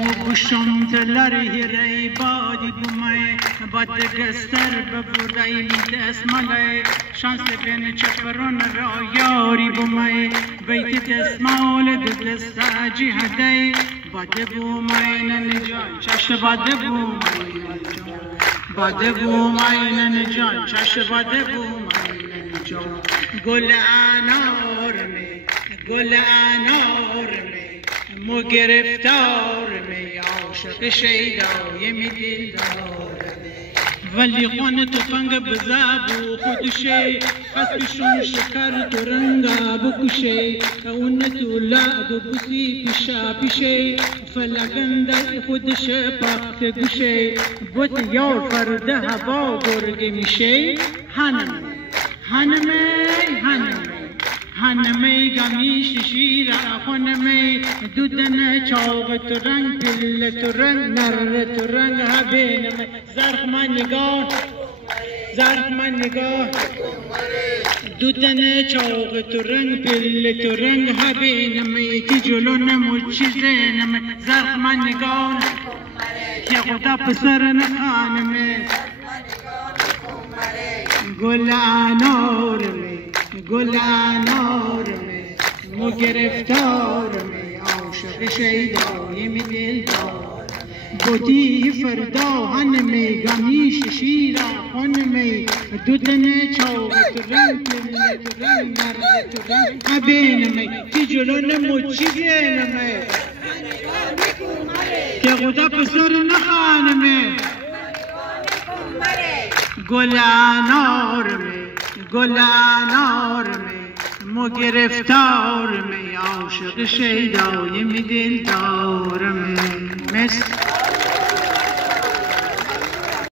گوشم تلری هری بادی بومه باد گستر ببردای میت اسماله شانس بین چپرون را یاری بومه بیت اسمال دست جهده باد بومه نجان چش باد بومه باد بومه نجان چش باد بومه نجان گل انار می گل انار می مو گرفتار می عاشق شیدای می دلدار ولی خون تفنگ بزابو خودشه خسبشون شکر تو رنگا بکشه اون تو لعب بسی پیشا پیشه فلگنده خودشه پاکت گوشه بوت یار فرده هوا گرگ میشه هنمی گمیش شیر خونمی دودن چاق تو رنگ پل تو رنگ نر تو رنگ هبینمی زرخ من نگاه دودن چاق تو رنگ پل تو رنگ هبینمی که جلو نمو چیزینمی زرخ من نگاه که خدا پسر نخانمی گل انار می مو گرفتار می عاشق شیدای می دلدار بودی فردا هنمی گمیش شیرا خونمی دودن چاق تو رنگ پل تو رنگ نر تو رنگ هبینمی که جلو نمو چیزینمی که خدا پسر نخانمی گل انار می مو گرفتار می عاشق شیدای می دلدار می